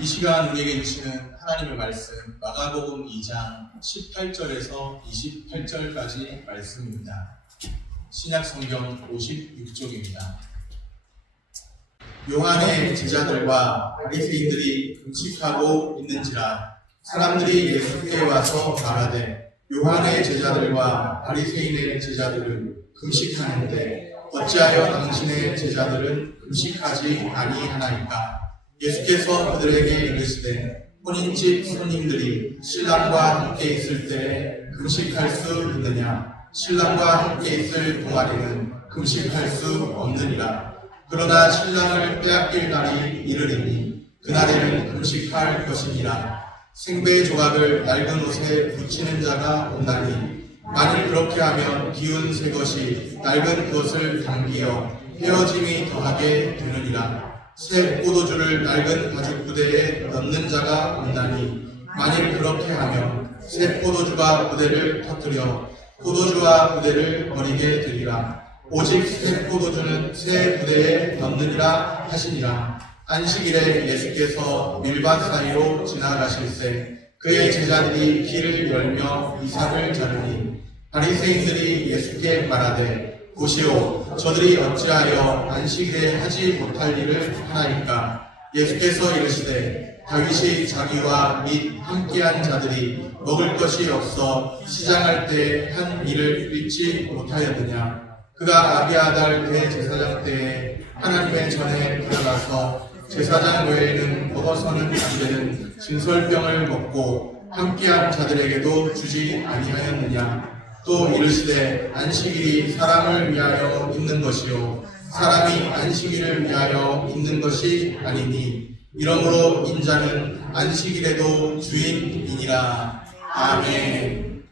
이 시간 우리에게 주시는 하나님의 말씀 마가복음 2장 18절에서 28절까지 말씀입니다. 신약 성경 56쪽입니다. 요한의 제자들과 바리새인들이 금식하고 있는지라 사람들이 예수께 와서 말하되 요한의 제자들과 바리새인의 제자들은 금식하는데 어찌하여 당신의 제자들은 금식하지 아니하나이까? 예수께서 그들에게 이르시되 혼인집 손님들이 신랑과 함께 있을 때에 금식할 수 있느냐? 신랑과 함께 있을 동안에는 금식할 수 없느니라. 그러나 신랑을 빼앗길 날이 이르리니 그날에는 금식할 것이니라. 생배 조각을 낡은 옷에 붙이는 자가 온다니 만일 그렇게 하면 비운 새 것이 낡은 그것을 당기어 헤어짐이 더하게 되느니라. 새 포도주를 낡은 가죽 부대에 넣는 자가 온다니 만일 그렇게 하면 새 포도주가 부대를 터뜨려 포도주와 부대를 버리게 되리라. 오직 새 포도주는 새 부대에 넣느니라 하시니라. 안식일에 예수께서 밀밭 사이로 지나가실새 그의 제자들이 길을 열며 이삭을 자르니 바리새인들이 예수께 말하되 보시오, 저들이 어찌하여 안식일에 하지 못할 일을 하나이까? 예수께서 이르시되 다윗이 자기와 및 함께한 자들이 먹을 것이 없어 시장할 때 한 일을 잊지 못하였느냐? 그가 아비아달 대제사장 때에 하나님의 전에 들어가서 제사장 외에는 먹어서는 안 되는 진설병을 먹고 함께한 자들에게도 주지 아니하였느냐? 또 이르시되 안식일이 사람을 위하여 있는 것이요 사람이 안식일을 위하여 있는 것이 아니니 이러므로 인자는 안식일에도 주인이니라. 아멘.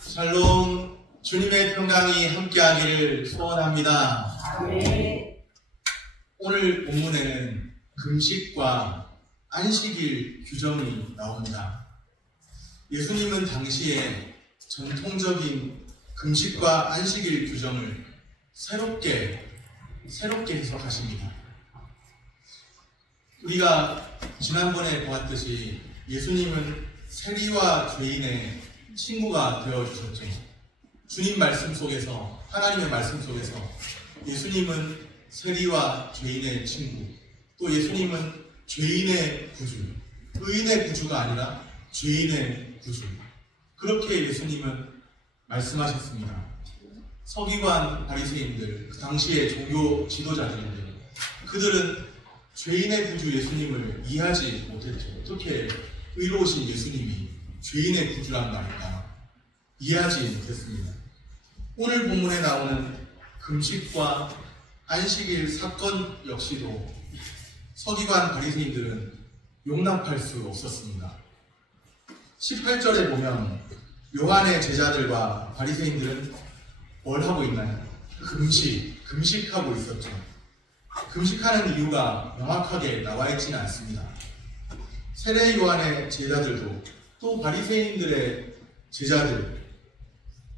샬롬. 주님의 평강이 함께하기를 소원합니다. 아멘. 오늘 본문에는 금식과 안식일 규정이 나옵니다. 예수님은 당시에 전통적인 금식과 안식일 규정을 새롭게 해석하십니다. 우리가 지난번에 보았듯이 예수님은 세리와 죄인의 친구가 되어주셨죠. 주님 말씀 속에서, 하나님의 말씀 속에서 예수님은 세리와 죄인의 친구, 또 예수님은 죄인의 구주, 의인의 구주가 아니라 죄인의 구주, 그렇게 예수님은 말씀하셨습니다. 서기관 바리새인들, 그 당시의 종교 지도자들인데 그들은 죄인의 구주 예수님을 이해하지 못했죠. 어떻게 의로우신 예수님이 죄인의 구주란 말인가 이해하지 못했습니다. 오늘 본문에 나오는 금식과 안식일 사건 역시도 서기관 바리새인들은 용납할 수 없었습니다. 18절에 보면 요한의 제자들과 바리새인들은 뭘 하고 있나요? 금식하고 있었죠. 금식하는 이유가 명확하게 나와 있지는 않습니다. 세례 요한의 제자들도 또 바리새인들의 제자들,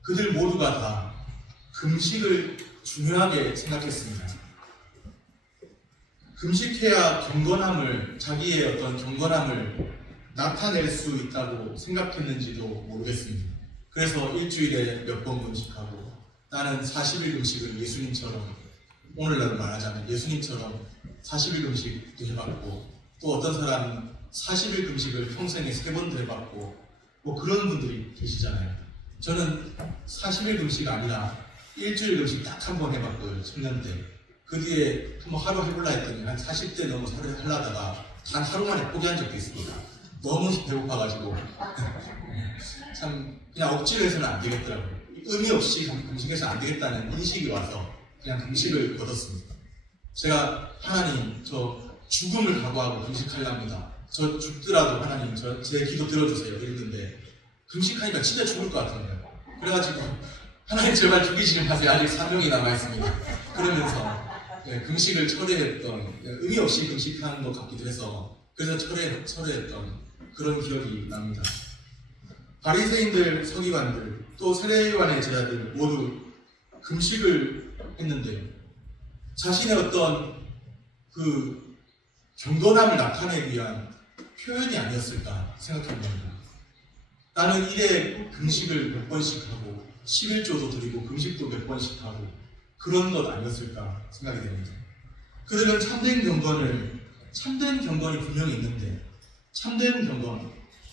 그들 모두가 다 금식을 중요하게 생각했습니다. 금식해야 자기의 어떤 경건함을 나타낼 수 있다고 생각했는지도 모르겠습니다. 그래서 일주일에 몇 번 금식하고, 나는 40일 금식을 예수님처럼, 오늘날 말하자면 예수님처럼 40일 금식도 해봤고, 또 어떤 사람은 40일 금식을 평생에 3번도 해봤고, 뭐 그런 분들이 계시잖아요. 저는 40일 금식 아니라 일주일 금식 딱 한 번 해봤고요, 청년 때. 그 뒤에 한번 하루 해볼라 했더니 한 40대 넘어서 하루 하려다가 단 하루 만에 포기한 적도 있습니다. 너무 배고파가지고 참 그냥 억지로 해서는 안 되겠더라고요. 의미 없이 금식해서 안 되겠다는 인식이 와서 그냥 금식을 거뒀습니다. 제가 하나님, 저 죽음을 각오하고 금식하려합니다. 저 죽더라도 하나님 제 기도 들어주세요 이랬는데 금식하니까 진짜 죽을 것 같은 거예요. 그래가지고 하나님 제발 죽이지 마세요. 아직 3명이 남아있습니다. 그러면서 금식을 철회했던, 의미 없이 금식하는 것 같기도 해서 그래서 철회했던 그런 기억이 납니다. 바리새인들, 서기관들, 또 세례요한의 제자들 모두 금식을 했는데요. 자신의 어떤 그 경건함을 나타내기 위한 표현이 아니었을까 생각해봅니다. 나는 일에 금식을 몇 번씩 하고 11조도 드리고 금식도 몇 번씩 하고 그런 것 아니었을까 생각이 됩니다. 그들은 참된 경건이 분명히 있는데 참된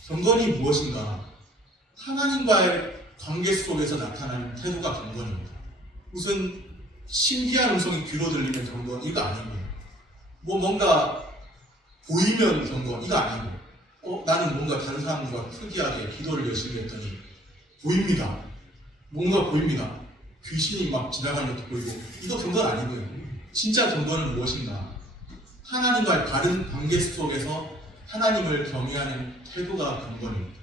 경건이 무엇인가? 하나님과의 관계 속에서 나타나는 태도가 경건입니다. 무슨 신기한 음성이 귀로 들리는 경건 이거 아니고 뭔가 보이면 경건 이거 아니고 나는 뭔가 다른 사람과 특이하게 기도를 열심히 했더니 보입니다. 뭔가 보입니다. 귀신이 막 지나가는 것도 보이고 이거 경건 아니고요. 진짜 경건은 무엇인가? 하나님과의 바른 관계 속에서 하나님을 경외하는 태도가 경건입니다.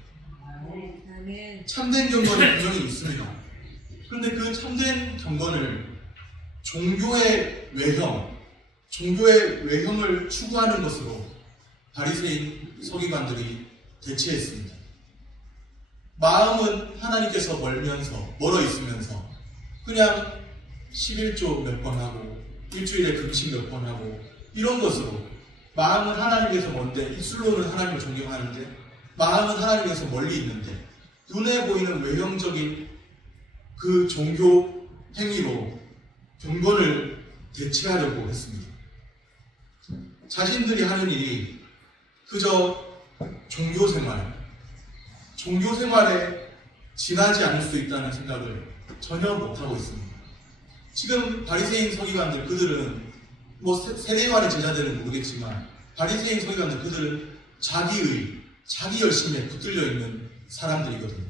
참된 경건이 분명히 있습니다. 그런데 그 참된 경건을 종교의 외형을 추구하는 것으로 바리새인 서기관들이 대체했습니다. 마음은 하나님께서 멀어 있으면서 그냥 11조 몇 번 하고 일주일에 금식 몇 번 하고 이런 것으로 마음은 하나님께서 먼데 입술로는 하나님을 존경하는데 마음은 하나님께서 멀리 있는데 눈에 보이는 외형적인 그 종교 행위로 경건을 대체하려고 했습니다. 자신들이 하는 일이 그저 종교 생활에 지나지 않을 수 있다는 생각을 전혀 못하고 있습니다. 지금 바리새인 서기관들 그들은 세례요한의 제자들은 모르겠지만 바리새인 서기관들 그들은 자기 열심에 붙들려 있는 사람들이거든요.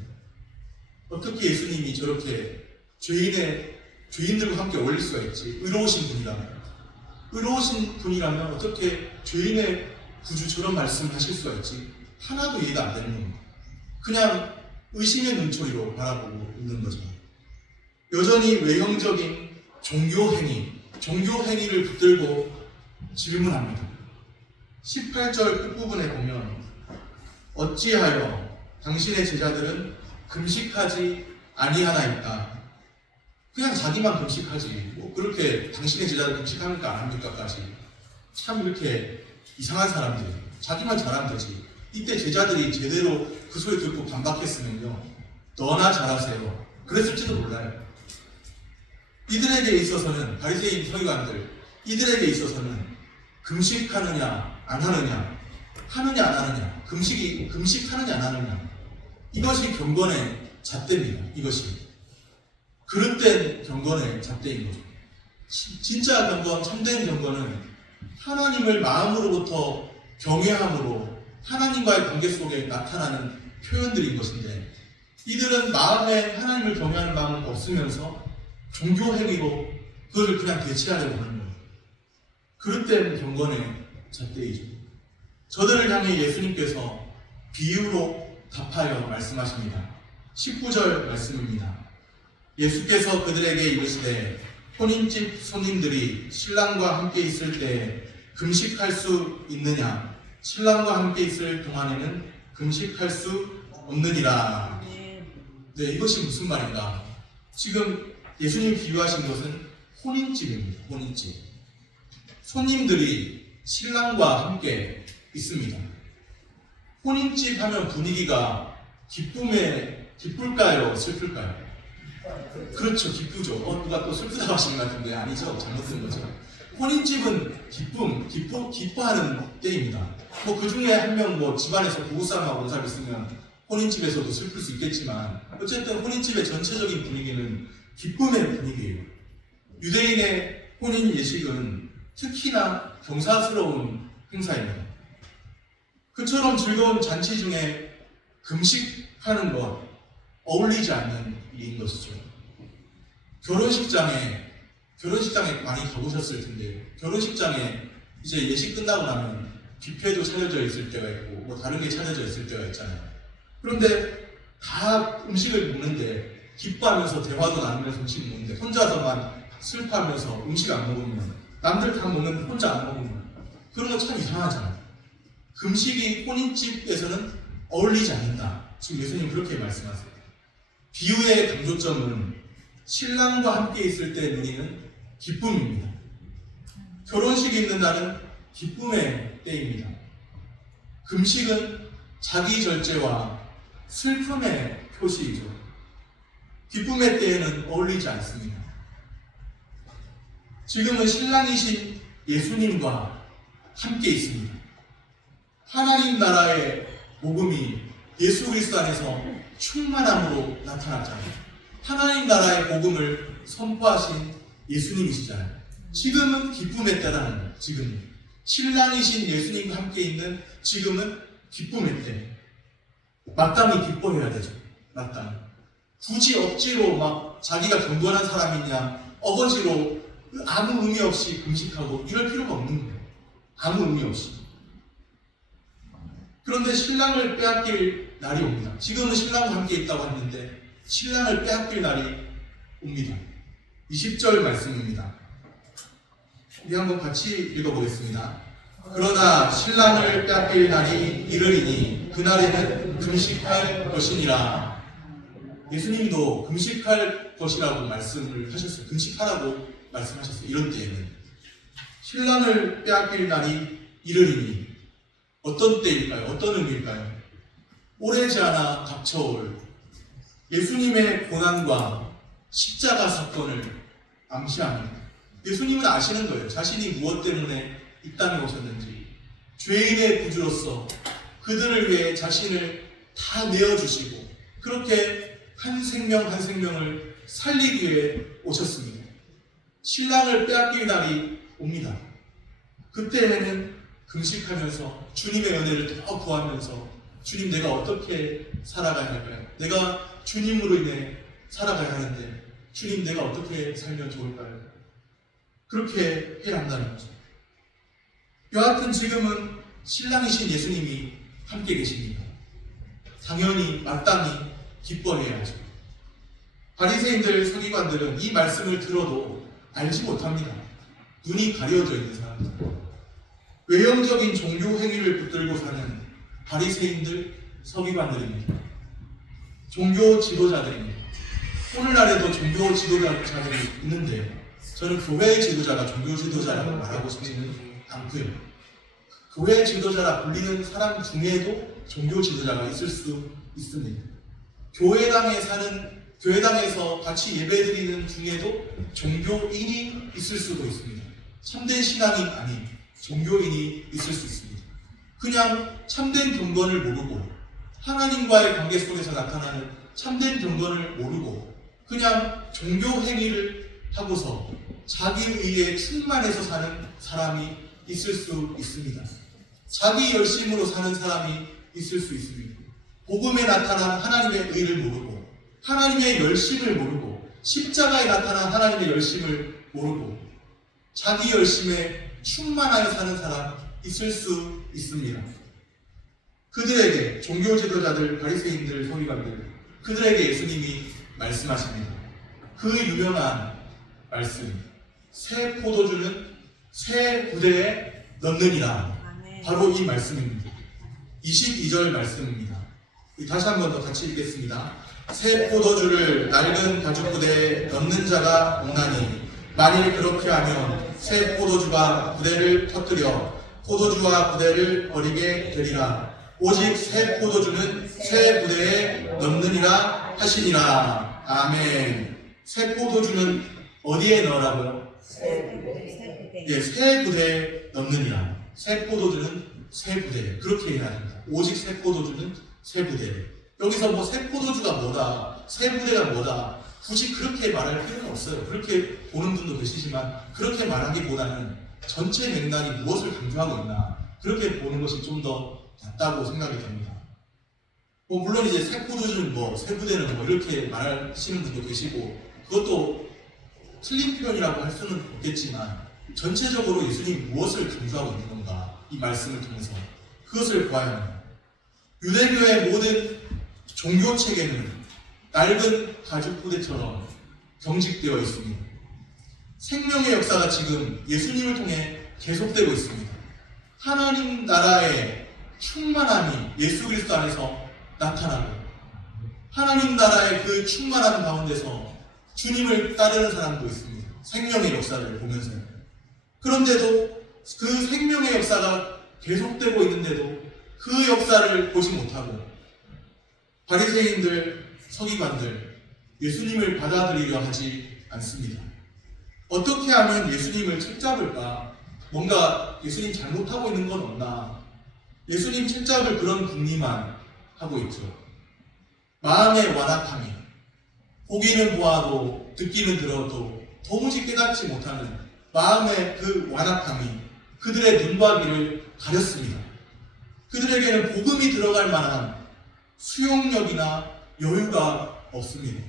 어떻게 예수님이 저렇게 죄인들과 함께 어울릴 수가 있지? 의로우신 분이라면 어떻게 죄인의 구주 저런 말씀을 하실 수가 있지? 하나도 이해가 안 되는 겁니다. 그냥 의심의 눈초리로 바라보고 있는 거죠. 여전히 외형적인 종교 행위를 붙들고 질문합니다. 18절 끝부분에 보면 어찌하여 당신의 제자들은 금식하지 아니하나이까? 그냥 자기만 금식하지 그렇게 당신의 제자들 금식합니까 안 합니까?까지 참 이렇게 이상한 사람들 자기만 잘하면 되지. 이때 제자들이 제대로 그 소리 듣고 반박했으면요 너나 잘하세요 그랬을지도 몰라요. 이들에게 있어서는 바리새인 서기관들 이들에게 있어서는 금식하느냐 안 하느냐 하느냐 안 하느냐 금식하느냐 안 하느냐 이것이 경건의 잣대입니다. 이것이 그릇된 경건의 잣대인 거죠. 진짜 경건, 참된 경건은 하나님을 마음으로부터 경외함으로 하나님과의 관계 속에 나타나는 표현들인 것인데 이들은 마음에 하나님을 경외하는 마음은 없으면서 종교 행위로 그것을 그냥 대체하려고 하는 거예요. 그릇된 경건의 잣대이죠. 저들을 향해 예수님께서 비유로 답하여 말씀하십니다. 19절 말씀입니다. 예수께서 그들에게 이르시되 혼인집 손님들이 신랑과 함께 있을 때 금식할 수 있느냐? 신랑과 함께 있을 동안에는 금식할 수 없느니라. 네, 이것이 무슨 말인가? 지금 예수님 비유하신 것은 혼인집입니다. 혼인집. 손님들이 신랑과 함께 있습니다. 혼인집 하면 분위기가 기쁠까요? 슬플까요? 그렇죠. 기쁘죠. 누가 또 슬프다고 하시는 것 같은데 아니죠. 잘못 든 거죠. 혼인집은 기뻐하는 때입니다. 그 중에 한 명 집안에서 부부싸움하고 온 사람 있으면 혼인집에서도 슬플 수 있겠지만 어쨌든 혼인집의 전체적인 분위기는 기쁨의 분위기예요. 유대인의 혼인 예식은 특히나 경사스러운 행사입니다. 그처럼 즐거운 잔치 중에 금식하는 것 어울리지 않는 일인 것이죠. 결혼식장에 많이 가보셨을 텐데 결혼식장에 이제 예식 끝나고 나면 뷔페도 차려져 있을 때가 있고 다른 게 차려져 있을 때가 있잖아요. 그런데 다 음식을 먹는데 기뻐하면서 대화도 나누면서 음식 먹는데 혼자서만 슬퍼하면서 음식 안 먹으면 남들 다 먹는데 혼자 안 먹으면 그런 거 참 이상하잖아요. 금식이 혼인집에서는 어울리지 않는다. 지금 예수님 그렇게 말씀하세요. 비유의 강조점은 신랑과 함께 있을 때 누리는 기쁨입니다. 결혼식이 있는 날은 기쁨의 때입니다. 금식은 자기 절제와 슬픔의 표시이죠. 기쁨의 때에는 어울리지 않습니다. 지금은 신랑이신 예수님과 함께 있습니다. 하나님 나라의 복음이 예수 그리스도 안에서 충만함으로 나타났잖아요. 하나님 나라의 복음을 선포하신 예수님이시잖아요. 지금은 기쁨의 때라는 거예요. 지금 신랑이신 예수님과 함께 있는 지금은 기쁨의 때. 마땅히 기뻐해야 되죠. 마땅히. 굳이 억지로 막 자기가 경건한 사람이냐 어거지로 아무 의미 없이 금식하고 이럴 필요가 없는 거예요. 아무 의미 없이. 그런데 신랑을 빼앗길 날이 옵니다. 지금은 신랑과 함께 있다고 했는데 신랑을 빼앗길 날이 옵니다. 20절 말씀입니다. 우리 한번 같이 읽어보겠습니다. 그러나 신랑을 빼앗길 날이 이르리니 그날에는 금식할 것이니라. 예수님도 금식할 것이라고 말씀을 하셨어요. 금식하라고 말씀하셨어요. 이런 때에는 신랑을 빼앗길 날이 이르리니 어떤 때일까요? 어떤 의미일까요? 오래지 않아 닥쳐올 예수님의 고난과 십자가 사건을 암시합니다. 예수님은 아시는 거예요. 자신이 무엇 때문에 이 땅에 오셨는지. 죄인의 구주로서 그들을 위해 자신을 다 내어주시고 그렇게 한 생명 한 생명을 살리기 위해 오셨습니다. 신랑을 빼앗길 날이 옵니다. 그때에는 금식하면서 주님의 은혜를 더 구하면서 주님 내가 어떻게 살아가야 할까요? 내가 주님으로 인해 살아가야 하는데 주님 내가 어떻게 살면 좋을까요? 그렇게 해야 한다는 거죠. 여하튼 지금은 신랑이신 예수님이 함께 계십니다. 당연히 마땅히 기뻐해야죠. 바리새인들 서기관들은 이 말씀을 들어도 알지 못합니다. 눈이 가려져 있는 사람들. 외형적인 종교 행위를 붙들고 사는 바리새인들 서기관들입니다. 종교 지도자들입니다. 오늘날에도 종교 지도자들이 있는데 저는 교회의 지도자가 종교 지도자라고 말하고 싶지는 않고요. 교회 지도자라 불리는 사람 중에도 종교 지도자가 있을 수 있습니다. 교회당에서 같이 예배드리는 중에도 종교인이 있을 수도 있습니다. 참된 신앙이 아닌 종교인이 있을 수 있습니다. 그냥 참된 경건을 모르고 하나님과의 관계 속에서 나타나는 참된 경건을 모르고 그냥 종교 행위를 하고서 자기 의에 충만해서 사는 사람이 있을 수 있습니다. 자기 열심으로 사는 사람이 있을 수 있습니다. 복음에 나타난 하나님의 의를 모르고 하나님의 열심을 모르고 십자가에 나타난 하나님의 열심을 모르고 자기 열심에 충만하여 사는 사람 있을 수 있습니다. 그들에게 종교 지도자들, 바리새인들, 서기관들 그들에게 예수님이 말씀하십니다. 그 유명한 말씀 새 포도주는 새 부대에 넣느니라. 바로 이 말씀입니다. 22절 말씀입니다. 다시 한 번 더 같이 읽겠습니다. 새 포도주를 낡은 가죽 부대에 넣는 자가 없나니 만일 그렇게 하면 새 포도주가 부대를 터뜨려 포도주와 부대를 버리게 되리라. 오직 새 포도주는 새 부대에 넣느니라 하시니라. 아멘. 새 포도주는 어디에 넣으라고요? 새 부대에 넣느니라. 새 포도주는 새 부대에. 그렇게 해야 합니다. 오직 새 포도주는 새 부대에. 여기서 뭐 새 포도주가 뭐다, 새 부대가 뭐다, 굳이 그렇게 말할 필요는 없어요. 그렇게 보는 분도 계시지만 그렇게 말하기보다는 전체 맥락이 무엇을 강조하고 있나 그렇게 보는 것이 좀 더 낫다고 생각이 됩니다. 물론 이제 새 포도주는 뭐, 새 부대는 뭐 이렇게 말하시는 분도 계시고 그것도 틀린 표현이라고 할 수는 없겠지만 전체적으로 예수님이 무엇을 강조하고 있는 건가 이 말씀을 통해서 그것을 보아야 합니다. 유대교의 모든 종교 체계는 낡은 가죽 부대처럼 경직되어 있습니다. 생명의 역사가 지금 예수님을 통해 계속되고 있습니다. 하나님 나라의 충만함이 예수 그리스도 안에서 나타나고 하나님 나라의 그 충만함 가운데서 주님을 따르는 사람도 있습니다. 생명의 역사를 보면서요. 그런데도 그 생명의 역사가 계속되고 있는데도 그 역사를 보지 못하고 바리새인들, 서기관들 예수님을 받아들이려 하지 않습니다. 어떻게 하면 예수님을 책잡을까? 뭔가 예수님 잘못하고 있는 건 없나? 예수님 책잡을 그런 궁리만 하고 있죠. 마음의 완악함이, 보기는 보아도 듣기는 들어도 도무지 깨닫지 못하는 마음의 그 완악함이 그들의 눈과 귀를 가렸습니다. 그들에게는 복음이 들어갈 만한 수용력이나 여유가 없습니다.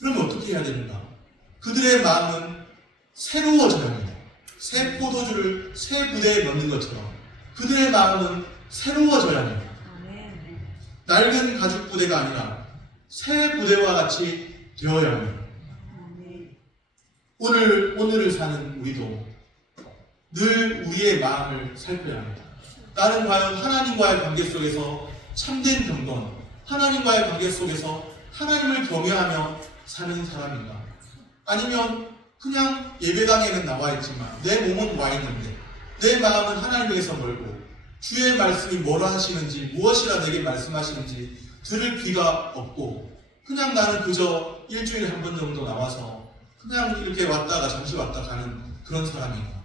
그럼 어떻게 해야 되는가? 그들의 마음은 새로워져야 합니다. 새 포도주를 새 부대에 넣는 것처럼 그들의 마음은 새로워져야 합니다. 낡은 가죽 부대가 아니라 새 부대와 같이 되어야 합니다. 오늘을 사는 우리도 늘 우리의 마음을 살펴야 합니다. 나는 과연 하나님과의 관계 속에서 참된 경건, 하나님과의 관계 속에서 하나님을 경외하며 사는 사람인가? 아니면 그냥 예배당에는 나와 있지만 내 몸은 와 있는데 내 마음은 하나님에게서 멀고 주의 말씀이 뭐라 하시는지 무엇이라 내게 말씀하시는지 들을 귀가 없고 그냥 나는 그저 일주일에 한 번 정도 나와서 그냥 이렇게 왔다가 잠시 왔다 가는 그런 사람인가?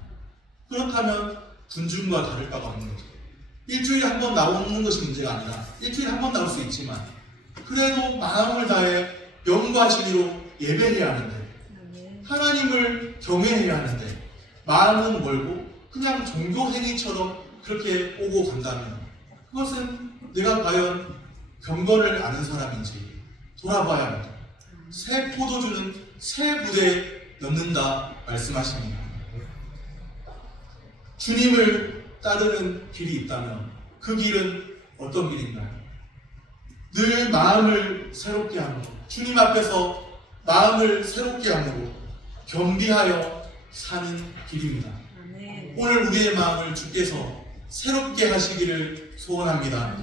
그렇다면 군중과 다를 바가 없는 거죠. 일주일에 한 번 나오는 것이 문제가 아니라 일주일에 한 번 나올 수 있지만 그래도 마음을 다해 영과 진리로 예배해야 하는데 하나님을 경외해야 하는데 마음은 멀고 그냥 종교 행위처럼 그렇게 오고 간다면 그것은 내가 과연 경건을 아는 사람인지 돌아봐야 합니다. 새 포도주는 새 부대에 넣는다 말씀하십니다. 주님을 따르는 길이 있다면 그 길은 어떤 길인가요? 늘 마음을 새롭게 함으로 주님 앞에서 마음을 새롭게 함으로 겸비하여 사는 길입니다. 오늘 우리의 마음을 주께서 새롭게 하시기를 소원합니다.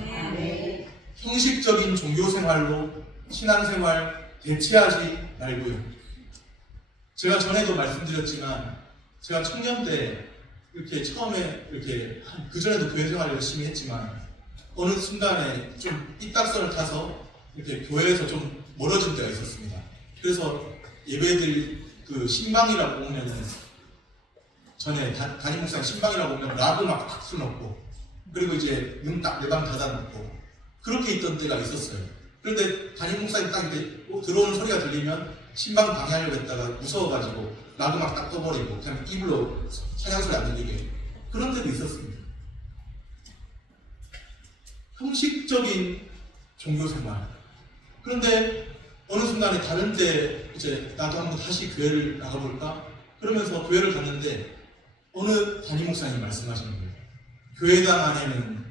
형식적인 종교생활로 신앙생활 대체하지 말고요. 제가 전에도 말씀드렸지만 제가 청년 때 이렇게 처음에 이렇게 그전에도 교회 생활 열심히 했지만 어느 순간에 좀 삐딱선을 타서 이렇게 교회에서 좀 멀어진 때가 있었습니다. 그래서 예배들 그 신방이라고 보면은 전에 담임 목사님 신방이라고 보면 락을 막 박수 넣고 그리고 이제 문 딱 내 방 닫아 놓고 그렇게 있던 때가 있었어요. 그런데 담임 목사님 딱 이제 들어오는 소리가 들리면 신방 방해하려고 했다가 무서워가지고 락을 막 딱 떠버리고 그냥 입으로 찬양 소리 안 들리게 그런 때도 있었습니다. 형식적인 종교생활. 그런데 어느 순간에 다른 때 이제 나도 한번 다시 교회를 나가볼까? 그러면서 교회를 갔는데 어느 담임 목사님이 말씀하시는 거예요. 교회당 안에는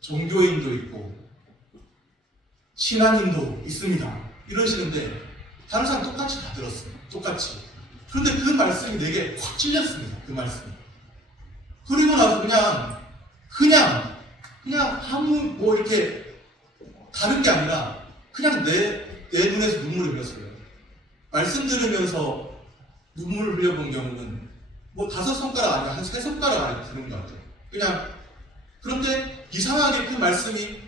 종교인도 있고 신앙인도 있습니다. 이러시는데 다른 사람 똑같이 다 들었어요. 똑같이. 그런데 그 말씀이 내게 확 찔렸습니다. 그 말씀이. 그리고 나서 그냥 아무 뭐 이렇게 다른 게 아니라 그냥 내 눈에서 눈물이 흘렸어요. 말씀 들으면서 눈물을 흘려본 경우는 뭐 5손가락 아니라 한 3손가락 안에 드는 것 같아요. 그냥 그런데 이상하게 그 말씀이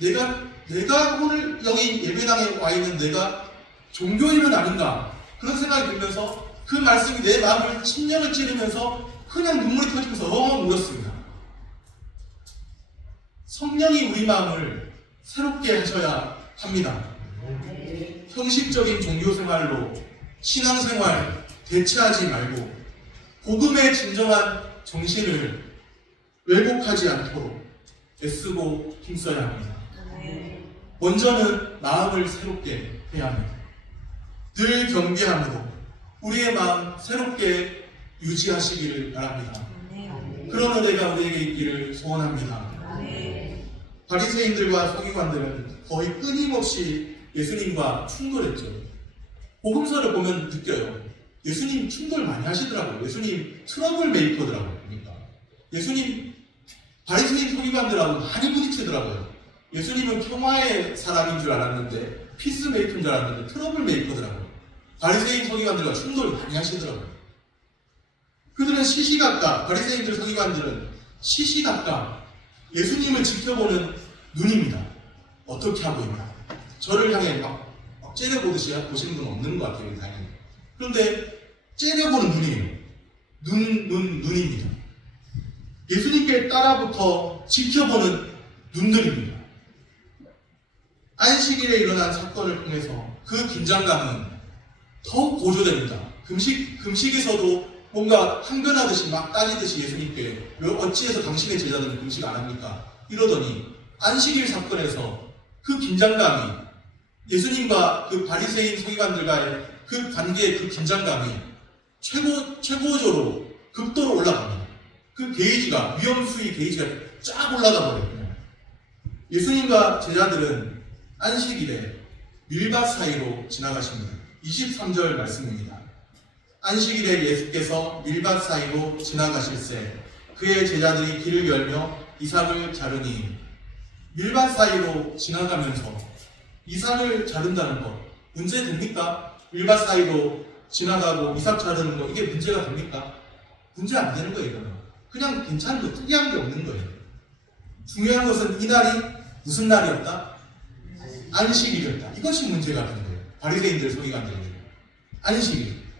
내가 오늘 여기 예배당에 와 있는 내가 종교인은 아닌가 그런 생각이 들면서 그 말씀이 내 마음을 심령을 찌르면서 그냥 눈물이 터지면서 엉엉 울었습니다. 성령이 우리 마음을 새롭게 하셔야 합니다. 형식적인 종교생활로 신앙생활 대체하지 말고 복음의 진정한 정신을 왜곡하지 않도록 애쓰고 힘써야 합니다. 먼저는 마음을 새롭게 해야 합니다. 늘 경계함으로 우리의 마음 새롭게 유지하시기를 바랍니다. 그런 은혜가 우리에게 있기를 소원합니다. 바리새인들과 서기관들은 거의 끊임없이 예수님과 충돌했죠. 복음서를 보면 느껴요. 예수님 충돌 많이 하시더라고요. 예수님 트러블 메이커더라고요. 그러니까 예수님 바리새인 서기관들하고 많이 부딪히더라고요. 예수님은 평화의 사람인 줄 알았는데 피스 메이커인 줄 알았는데 트러블 메이커더라고요. 바리새인 서기관들과 충돌 많이 하시더라고요. 그들은 시시각각, 바리새인들 서기관들은 시시각각 예수님을 지켜보는 눈입니다. 어떻게 하고 있나? 저를 향해 막 째려보듯이 보시는 분 없는 것 같아요, 다행히. 그런데 째려보는 눈이에요. 눈입니다. 예수님께 따라붙어 지켜보는 눈들입니다. 안식일에 일어난 사건을 통해서 그 긴장감은 더욱 고조됩니다. 금식에서도 뭔가 항변하듯이 막 따지듯이 예수님께 왜 어찌해서 당신의 제자들은 금식 안 합니까? 이러더니 안식일 사건에서 그 긴장감이 예수님과 그 바리새인 서기관들과의 그 관계의 그 긴장감이 최고조로 극도로 올라갑니다. 그 게이지가 위험수위 게이지가 쫙 올라가 버려요. 예수님과 제자들은 안식일에 밀밭 사이로 지나가십니다. 23절 말씀입니다. 안식일에 예수께서 밀밭 사이로 지나가실새 그의 제자들이 길을 열며 이삭을 자르니 밀밭 사이로 지나가면서 이삭을 자른다는 것 문제 됩니까? 밀밭 사이로 지나가고 이삭 자르는 거 이게 문제가 됩니까? 문제 안 되는 거예요. 이거는 그냥 괜찮은 거 특이한 게 없는 거예요. 중요한 것은 이날이 무슨 날이었다? 안식일이었다. 이것이 문제가 되는 거예요. 바리새인들 서기관들에게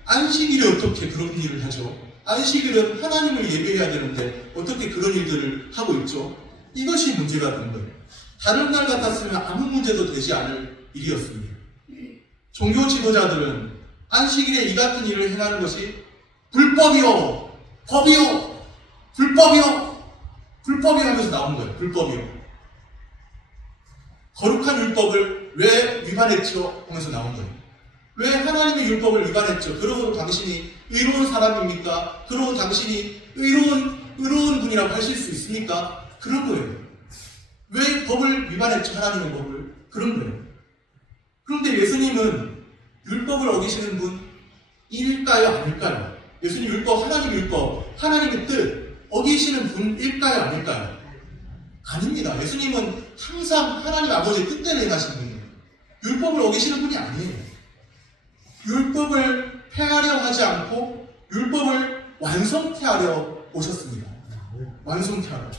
안식일이 어떻게 그런 일을 하죠? 안식일은 하나님을 예배해야 되는데 어떻게 그런 일들을 하고 있죠? 이것이 문제가 되는 거예요. 다른 날 같았으면 아무 문제도 되지 않을 일이었습니다. 종교 지도자들은 안식일에 이 같은 일을 행하는 것이 불법이요, 법이요, 불법이요 하면서 나온 거예요. 불법이요. 거룩한 율법을 왜 위반했죠? 하면서 나온 거예요. 왜 하나님의 율법을 위반했죠? 그러고 당신이 의로운 사람입니까? 그러고 당신이 의로운 분이라고 하실 수 있습니까? 그런 거예요. 왜 법을 위반했죠? 하나님의 법을. 그런 거예요. 그런데 예수님은 율법을 어기시는 분일까요? 아닐까요? 예수님 율법, 하나님의 율법, 하나님의 뜻 어기시는 분일까요? 아닐까요? 아닙니다. 예수님은 항상 하나님 아버지의 뜻대로 행하시는 분이에요. 율법을 어기시는 분이 아니에요. 율법을 폐하려 하지 않고 율법을 완성케 하려 오셨습니다. 완성케 하려.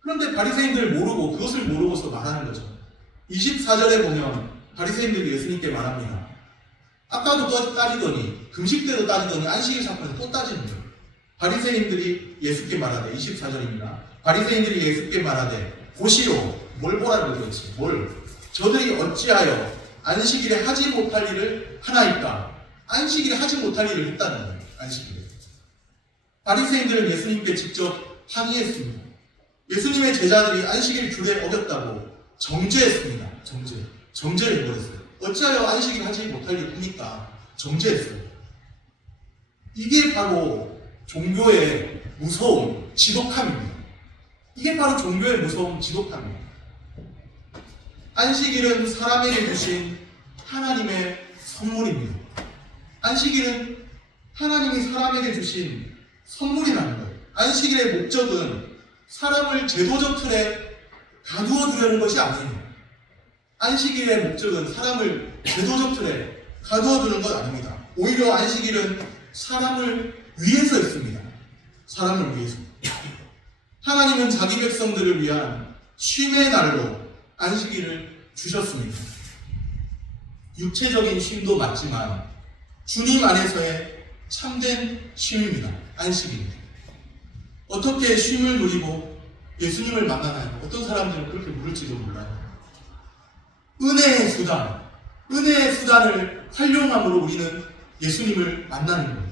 그런데 바리새인들 모르고 그것을 모르고서 말하는 거죠. 24절에 보면 바리새인들이 예수님께 말합니다. 아까도 따지더니 금식 때도 따지더니 안식일 사건에서 또 따지는 거예요. 바리새인들이 예수께 말하되 24절입니다. 바리새인들이 예수께 말하되 보시오. 뭘 보라는 거지? 뭘? 저들이 어찌하여 안식일에 하지 못할 일을 하나이까? 안식일에 하지 못할 일을 했다는 거예요. 안식일에. 바리새인들은 예수님께 직접 항의했습니다. 예수님의 제자들이 안식일 규례 어겼다고 정죄했습니다. 정죄를 해버렸어요. 어찌하여 안식일 하지 못할 일을 합니까? 정죄했어요. 이게 바로 종교의 무서움, 지독함입니다. 이게 바로 종교의 무서움, 지독함입니다. 안식일은 사람에게 주신 하나님의 선물입니다. 안식일은 하나님이 사람에게 주신 선물이라는 거예요. 안식일의 목적은 사람을 제도적 틀에 가두어 두려는 것이 아니에요. 안식일의 목적은 사람을 제도적 틀에 가두어 두는 것 아닙니다. 오히려 안식일은 사람을 위해서 있습니다. 사람을 위해서. 하나님은 자기 백성들을 위한 쉼의 날로 안식일을 주셨습니다. 육체적인 쉼도 맞지만 주님 안에서의 참된 쉼입니다. 안식일. 어떻게 쉼을 누리고 예수님을 만나나요? 어떤 사람들은 그렇게 물을지도 몰라요. 은혜의 수단을 활용함으로 우리는 예수님을 만나는 거예요.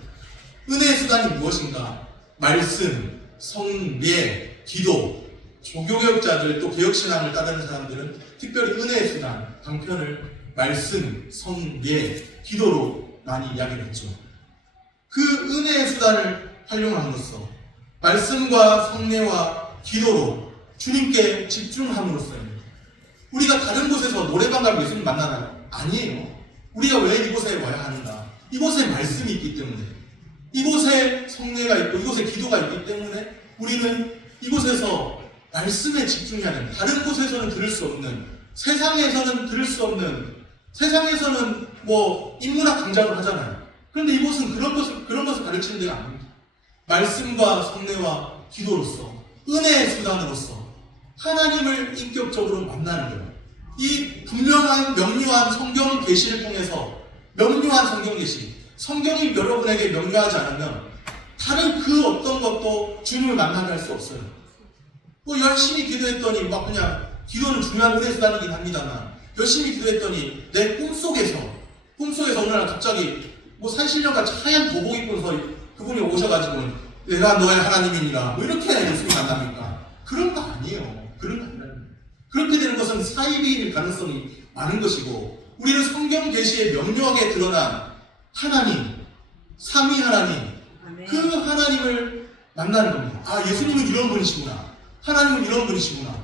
은혜의 수단이 무엇인가? 말씀, 성례, 기도. 종교개혁자들 또 개혁신앙을 따르는 사람들은 특별히 은혜의 수단, 방편을 말씀, 성례, 기도로 많이 이야기를 했죠. 그 은혜의 수단을 활용함으로써 말씀과 성례와 기도로 주님께 집중함으로써입니다. 우리가 다른 곳에서 노래방 가면 예수님 만나나요? 아니에요. 우리가 왜 이곳에 와야 하는가? 이곳에 말씀이 있기 때문에, 이곳에 성례가 있고 이곳에 기도가 있기 때문에 우리는 이곳에서 말씀에 집중해야 됩니다. 다른 곳에서는 들을 수 없는, 세상에서는 들을 수 없는, 세상에서는 인문학 강좌를 하잖아요. 그런데 이곳은 그런 것을 가르치는 데가 아닙니다. 말씀과 성례와 기도로서 은혜의 수단으로서 하나님을 인격적으로 만나는 거예요. 이 분명한 명료한 성경 계시를 통해서 명료한 성경 계시, 성경이 여러분에게 명료하지 않으면 다른 그 어떤 것도 주님을 만나게 할 수 없어요. 뭐 열심히 기도했더니 막 그냥 기도는 중요한 은혜 수단이긴 합니다만 열심히 기도했더니 내 꿈속에서 어느 날 갑자기 뭐 산신령같이 하얀 도복 입고서 그분이 오셔가지고 내가 너의 하나님이니라 뭐 이렇게 예수님 만납니까? 그런 거 아니에요. 그런 거 아니에요. 그렇게 되는 것은 사이비일 가능성이 많은 것이고 우리는 성경 계시에 명료하게 드러난 하나님, 삼위 하나님, 그 하나님을 만나는 겁니다. 아, 예수님은 이런 분이시구나. 하나님은 이런 분이시구나.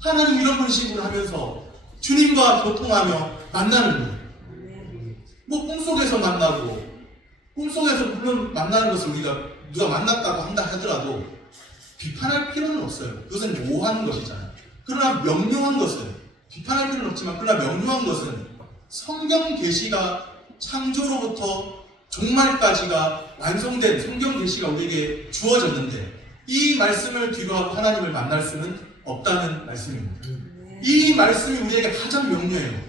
하나님 이런 분이시구나 하면서 주님과 교통하며 만나는 거예요. 뭐 꿈속에서 만나고 꿈속에서 물론 만나는 것을 우리가 누가 만났다고 한다 하더라도 비판할 필요는 없어요. 그것은 모호한 것이잖아요. 그러나 명료한 것은 비판할 필요는 없지만 그러나 명료한 것은 성경 계시가 창조로부터 종말까지가 완성된 성경 계시가 우리에게 주어졌는데 이 말씀을 뒤로하고 하나님을 만날 수는 없다는 말씀입니다. 이 말씀이 우리에게 가장 명료해요.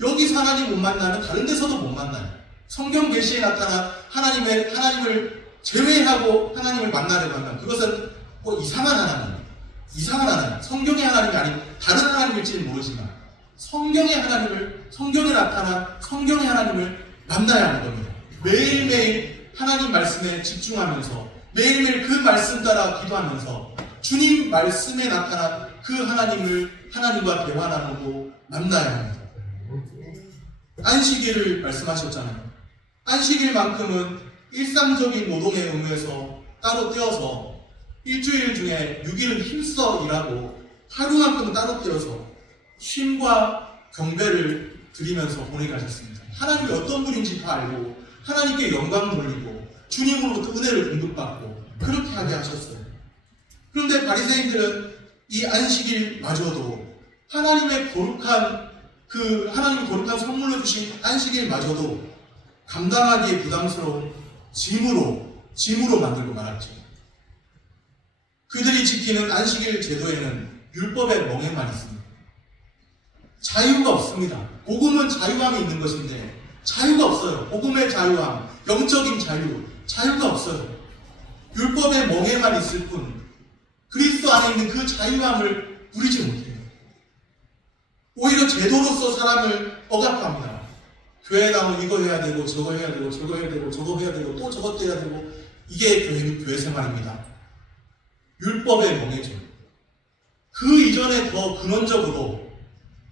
여기서 하나님 못 만나면 다른 데서도 못 만나요. 성경 계시에 나타난 하나님을 제외하고 하나님을 만나려고 하면 그것은 뭐 이상한 하나님, 성경의 하나님이 아닌 다른 하나님일지는 모르지만 성경에 나타난 성경의 하나님을 만나야 하는 겁니다. 매일매일 하나님 말씀에 집중하면서 매일매일 그 말씀 따라 기도하면서 주님 말씀에 나타난 그 하나님과 대화 나누고 만나야 합니다. 안식일을 말씀하셨잖아요. 안식일만큼은 일상적인 노동의 의무에서 따로 떼어서 일주일 중에 6일은 힘써 일하고 하루만큼은 따로 떼어서 쉼과 경배를 드리면서 보내게 하셨습니다. 하나님이 어떤 분인지 다 알고 하나님께 영광 돌리고 주님으로부터 은혜를 공급받고 그렇게 하게 하셨어요. 그런데 바리새인들은 이 안식일마저도 하나님이 거룩한 선물로 주신 안식일마저도 감당하기에 부담스러운 짐으로 만들고 말았죠. 그들이 지키는 안식일 제도에는 율법의 멍에만 있습니다. 자유가 없습니다. 복음은 자유함이 있는 것인데 자유가 없어요. 복음의 자유함, 영적인 자유가 없어요. 율법의 멍에만 있을 뿐 그리스도 안에 있는 그 자유함을 누리지 못해요. 오히려 제도로서 사람을 억압합니다. 교회 나오면 이거 해야 되고 저거 해야 되고 저거 해야 되고 저거 해야 되고 또 저것도 해야 되고 이게 교회 생활입니다. 율법의 멍에죠. 그 이전에 더 근원적으로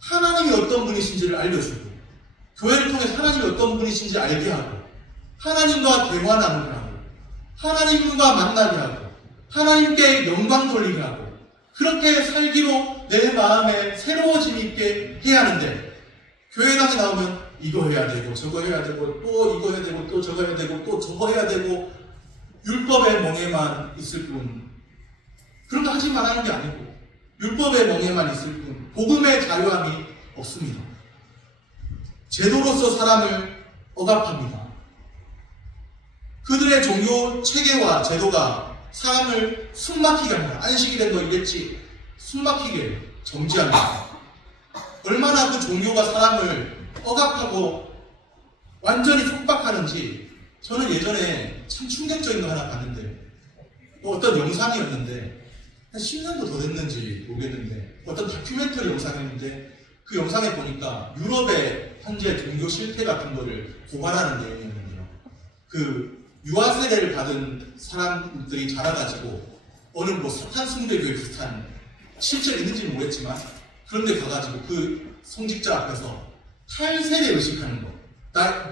하나님이 어떤 분이신지를 알려주고 교회를 통해 하나님이 어떤 분이신지 알게 하고 하나님과 대화 나누게 하고 하나님과 만나게 하고 하나님께 영광 돌리게 하고 그렇게 살기로 내 마음에 새로워짐 있게 해야 하는데 교회당에 나오면 이거 해야 되고 저거 해야 되고 또 이거 해야 되고 또 저거 해야 되고 또 저거 해야 되고 율법의 멍에만 있을 뿐 그런 거 하지 말라는 게 아니고 율법의 멍에만 있을 뿐 복음의 자유함이 없습니다. 제도로서 사람을 억압합니다. 그들의 종교 체계와 제도가 사람을 숨막히게 합니다. 안식일에 너 이랬지 숨막히게 정지합니다. 얼마나 그 종교가 사람을 억압하고 완전히 속박하는지 저는 예전에 참 충격적인 거 하나 봤는데 어떤 영상이었는데 한 10년도 더 됐는지 모르겠는데 어떤 다큐멘터리 영상이었는데 그 영상에 보니까 유럽의 현재 종교 실태 같은 거를 고발하는 내용이었는데요. 그 유아 세례를 받은 사람들이 자라가지고 어느 뭐 사탄 숭배교회 비슷한 실제로 있는지는 모르겠지만 그런데 가가지고 그 성직자 앞에서 탈세례 의식하는 거.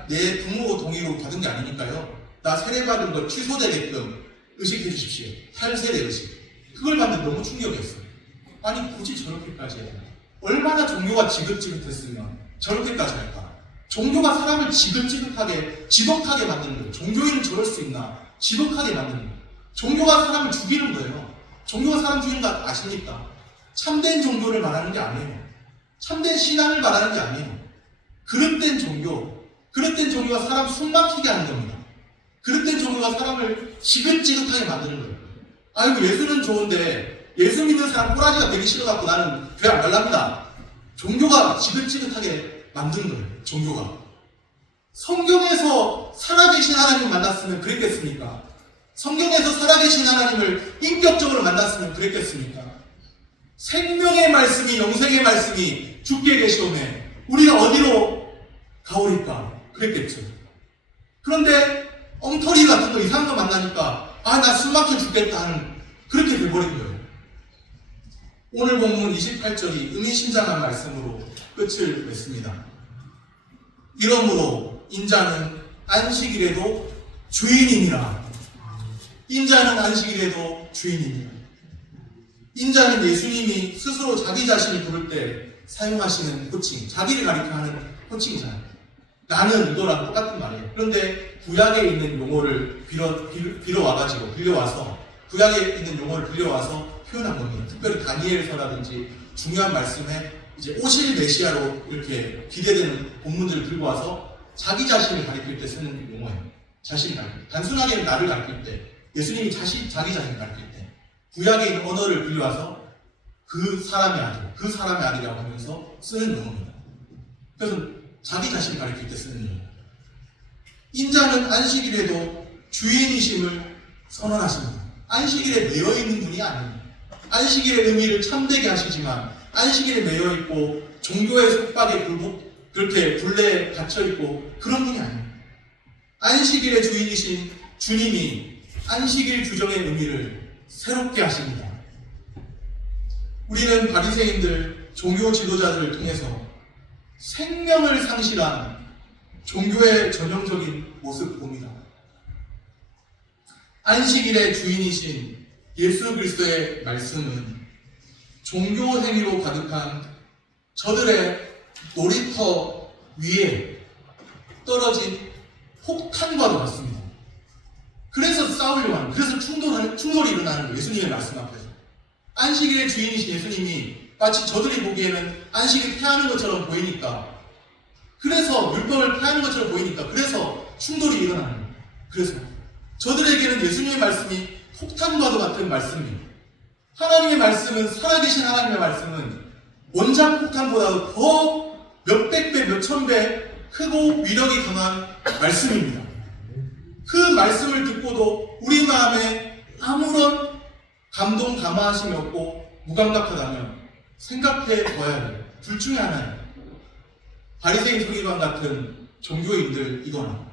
내 부모 동의로 받은 게 아니니까요. 나 세례 받은 거 취소되게끔 의식해 주십시오. 탈세례 의식. 그걸 봤는데 너무 충격이었어요. 아니 굳이 저렇게까지 해야 되나? 얼마나 종교가 지긋지긋했으면 저렇게까지 할까? 종교가 사람을 지긋지긋하게 지독하게 만드는 거예요. 종교인은 저럴 수 있나? 지독하게 만드는 거예요. 종교가 사람을 죽이는 거예요. 종교가 사람 죽이는 거 아십니까? 참된 종교를 말하는 게 아니에요. 참된 신앙을 말하는 게 아니에요. 그릇된 종교가 사람 숨막히게 하는 겁니다. 그릇된 종교가 사람을 지긋지긋하게 만드는 거예요. 아이고 예수는 좋은데 예수 믿는 사람 꼬라지가 되기 싫어갖고 나는 교회 안 갈랍니다. 종교가 지긋지긋하게 만드는 거예요. 종교가. 성경에서 살아계신 하나님을 만났으면 그랬겠습니까? 성경에서 살아계신 하나님을 인격적으로 만났으면 그랬겠습니까? 생명의 말씀이 영생의 말씀이 주께 계시오매 우리가 어디로 가오리까? 그랬겠죠. 그런데 엉터리 같은 거 이상한 거 만나니까 아 나 숨 막혀 죽겠다 하는 그렇게 돼버린 거예요. 오늘 본문 28절이 의미심장한 말씀으로 끝을 맺습니다. 이러므로 인자는 안식일에도 주인이니라. 인자는 안식일에도 주인이니라. 인자는 예수님이 스스로 자기 자신을 부를 때 사용하시는 호칭, 자기를 가리켜하는 호칭이잖아요. 나는 이거랑 똑같은 말이에요. 그런데 구약에 있는 용어를 빌려와서 구약에 있는 용어를 빌려와서 표현한 겁니다. 특별히 다니엘서라든지 중요한 말씀에 이제 오실 메시아로 이렇게 기대되는 본문들을 들고 와서 자기 자신을 가리킬 때 쓰는 용어예요. 자신을 가리킬 때. 단순하게 나를 가리킬 때, 예수님이 자기 자신을 가리킬 때, 구약에 있는 언어를 빌려와서 그 사람의 아들이라고 하면서 쓰는 용어입니다. 그래서 자기 자신을 가리킬 때 쓰는 용어. 인자는 안식일에도 주인이심을 선언하십니다. 안식일에 매여있는 분이 아닙니다. 안식일의 의미를 참되게 하시지만 안식일에 매여있고 종교의 속박에 그렇게 굴레에 갇혀있고 그런 분이 아닙니다. 안식일의 주인이신 주님이 안식일 규정의 의미를 새롭게 하십니다. 우리는 바리새인들, 종교 지도자들을 통해서 생명을 상실한 종교의 전형적인 모습 봅니다. 안식일의 주인이신 예수 그리스도의 말씀은 종교 행위로 가득한 저들의 놀이터 위에 떨어진 폭탄과도 같습니다. 그래서 싸우려고 하는, 그래서 충돌이 일어나는 거예요. 예수님의 말씀 앞에서. 안식일의 주인이신 예수님이 마치 저들이 보기에는 안식을 폐하는 것처럼 보이니까, 그래서 율법을 폐하는 것처럼 보이니까, 그래서 충돌이 일어나는 거예요. 그래서 저들에게는 예수님의 말씀이 폭탄과도 같은 말씀입니다. 하나님의 말씀은, 살아계신 하나님의 말씀은 원자 폭탄보다도 더 몇백 배, 몇천 배 크고 위력이 강한 말씀입니다. 그 말씀을 듣고도 우리 마음에 아무런 감동, 감화하심이 없고 무감각하다면 생각해 봐야 해요. 둘 중에 하나예요. 바리새인 서기관 같은 종교인들이거나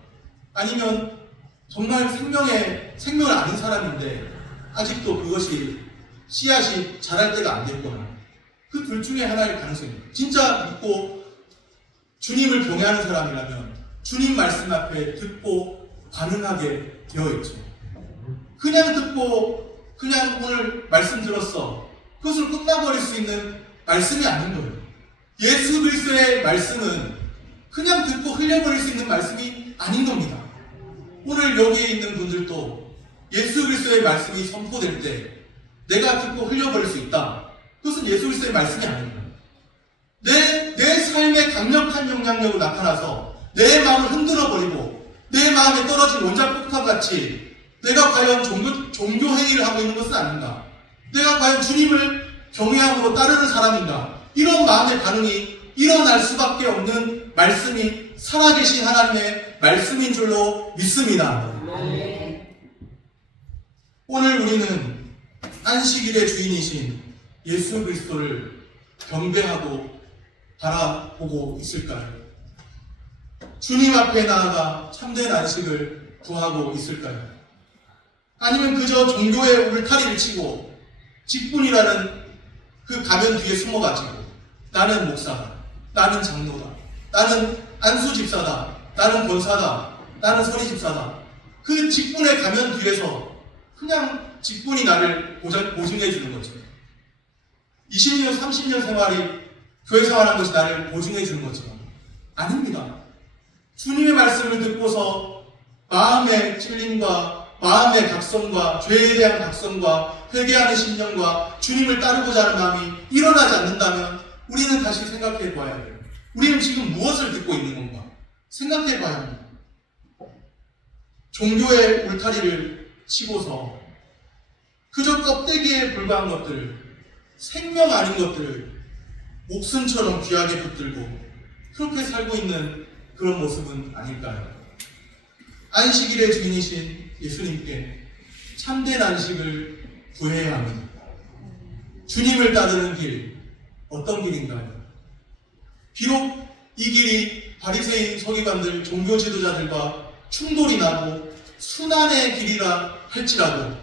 아니면 정말 생명을 아는 사람인데 아직도 그것이 씨앗이 자랄 때가 안 됐거나 그 둘 중에 하나일 가능성입니다. 진짜 믿고 주님을 경외하는 사람이라면 주님 말씀 앞에 듣고 반응하게 되어 있죠. 그냥 듣고 그냥 오늘 말씀 들었어. 그것으로 끝나버릴 수 있는 말씀이 아닌 거예요. 예수 그리스도의 말씀은 그냥 듣고 흘려버릴 수 있는 말씀이 아닌 겁니다. 오늘 여기에 있는 분들도 예수 그리스도의 말씀이 선포될 때 내가 듣고 흘려버릴 수 있다. 그것은 예수 그리스도의 말씀이 아닙니다. 내 삶에 강력한 영향력으로 나타나서 내 마음을 흔들어버리고 내 마음에 떨어진 원자폭탄같이 내가 과연 종교 행위를 하고 있는 것은 아닌가? 내가 과연 주님을 경외함으로 따르는 사람인가? 이런 마음의 반응이 일어날 수밖에 없는 말씀이 살아계신 하나님의 말씀인 줄로 믿습니다. 오늘 우리는 안식일의 주인이신 예수 그리스도를 경배하고 바라보고 있을까요? 주님 앞에 나아가 참된 안식을 구하고 있을까요? 아니면 그저 종교의 울타리를 치고 직분이라는 그 가면 뒤에 숨어가지고 나는 목사다, 나는 장로다, 나는 안수집사다, 나는 권사다, 나는 서리집사다. 그 직분의 가면 뒤에서 그냥 직분이 나를 보증해 주는 거죠. 20년, 30년 생활이 교회 생활한 것이 나를 보증해 주는 것처럼 아닙니다. 주님의 말씀을 듣고서 마음의 찔림과 마음의 각성과 죄에 대한 각성과 회개하는 심령과 주님을 따르고자 하는 마음이 일어나지 않는다면 우리는 다시 생각해 봐야 돼요. 우리는 지금 무엇을 듣고 있는 건가? 생각해 봐야 합니다. 종교의 울타리를 치고서 그저 껍데기에 불과한 것들을, 생명 아닌 것들을 목숨처럼 귀하게 붙들고 그렇게 살고 있는 그런 모습은 아닐까요? 안식일의 주인이신 예수님께 참된 안식을 구해야 합니다. 주님을 따르는 길, 어떤 길인가요? 비록 이 길이 바리새인 서기관들, 종교 지도자들과 충돌이 나고 순환의 길이라 할지라도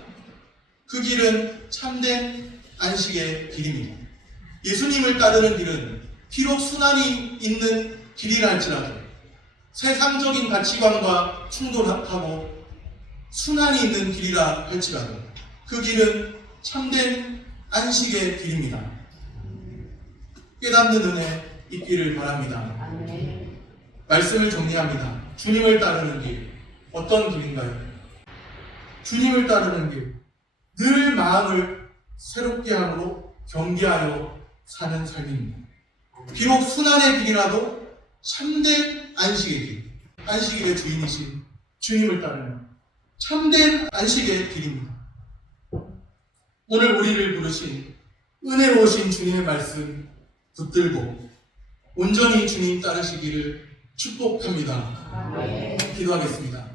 그 길은 참된 안식의 길입니다. 예수님을 따르는 길은 비록 순환이 있는 길이라 할지라도 세상적인 가치관과 충돌하고 순환이 있는 길이라 할지라도 그 길은 참된 안식의 길입니다. 깨닫는 은혜 있기를 바랍니다. 말씀을 정리합니다. 주님을 따르는 길, 어떤 길인가요? 주님을 따르는 길, 늘 마음을 새롭게 함으로 경계하여 사는 삶입니다. 비록 순환의 길이라도 참된 안식의 길, 안식일의 주인이신 주님을 따르는 참된 안식의 길입니다. 오늘 우리를 부르신 은혜로우신 주님의 말씀 붙들고 온전히 주님 따르시기를 축복합니다. 기도하겠습니다.